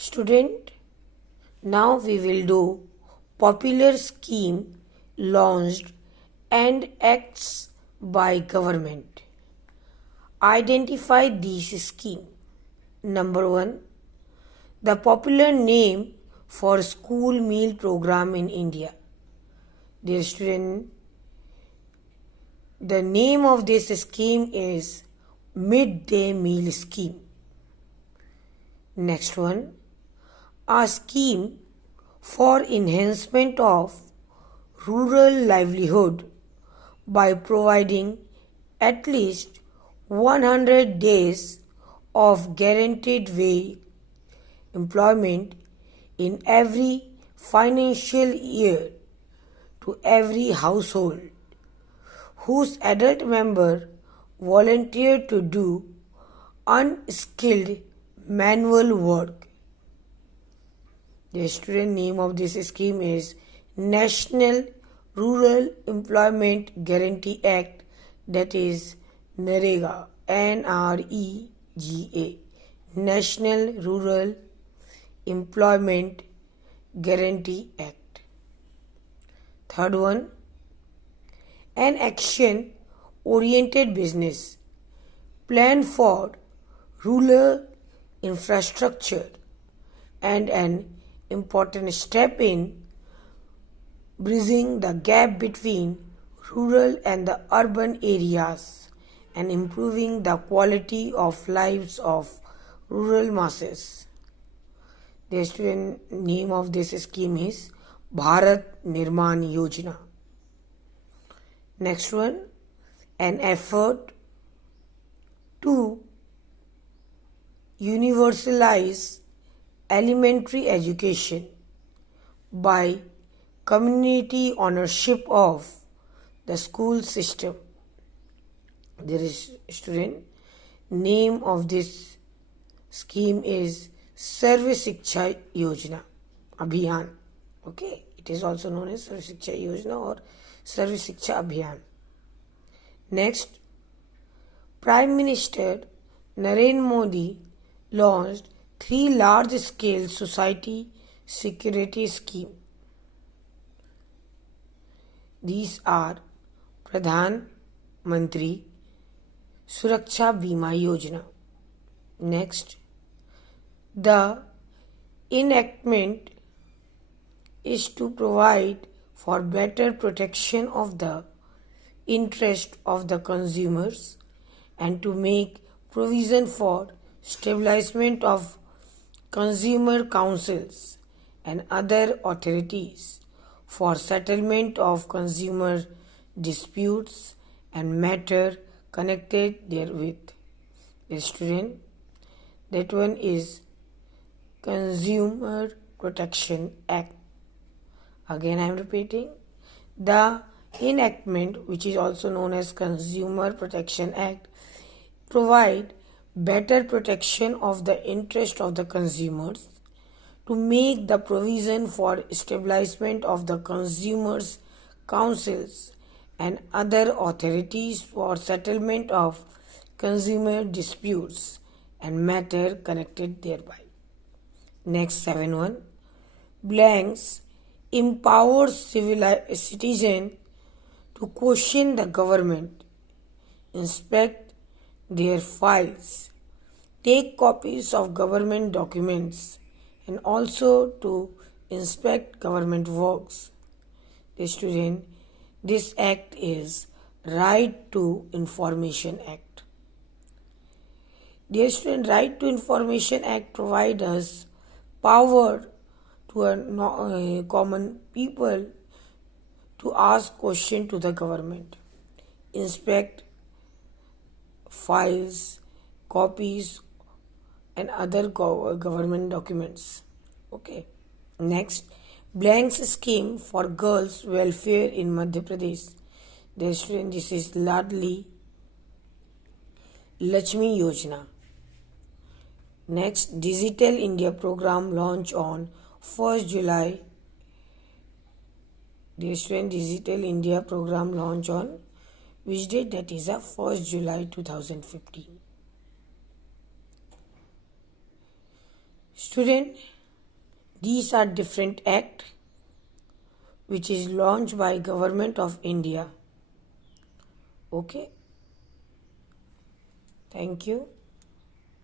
Student, now we will do popular scheme launched and acts by government. Identify these scheme. Number 1. The popular name for school meal program in India. Dear student, the name of this scheme is Midday Meal Scheme. Next one, a scheme for enhancement of rural livelihood by providing at least 100 days of guaranteed wage employment in every financial year to every household whose adult member volunteer to do unskilled manual work. The student name of this scheme is National Rural Employment Guarantee Act, that is NREGA, NREGA, National Rural Employment Guarantee Act. Third one, an action oriented business plan for rural infrastructure and an important step in bridging the gap between rural and the urban areas and improving the quality of lives of rural masses. The student name of this scheme is Bharat Nirman Yojana. Next one, an effort to universalize elementary education by community ownership of the school system. There is student name of this scheme is Sarva Shiksha Yojana Abhiyan. Okay, it is also known as Sarva Shiksha Yojana or Sarva Shiksha Abhiyan. Next, Prime Minister Narendra Modi launched 3 large-scale society security schemes. These are Pradhan Mantri Suraksha Bima Yojana. Next, the enactment is to provide for better protection of the interest of the consumers and to make provision for establishment of consumer councils and other authorities for settlement of consumer disputes and matter connected therewith. The student, that one is Consumer Protection Act. Again I am repeating, the enactment, which is also known as Consumer Protection Act, provide better protection of the interest of the consumers, to make the provision for establishment of the consumers councils and other authorities for settlement of consumer disputes and matter connected thereby. Next 7.1, blanks empowers citizen to question the government, inspect their files, take copies of government documents, and also to inspect government works. The student, this act is Right to Information Act. Dear student, Right to Information Act provides us power to a common people to ask question to the government, inspect files, copies and other government documents. Okay. Next, blanks scheme for girls welfare in Madhya Pradesh. Dear student, this is Ladli Lakshmi Yojana. Next, Digital India program launch on 1st July. Dear student, Digital India program launch on which date? That is 1st July 2015. Student, these are different act which is launched by Government of India. Okay, thank you.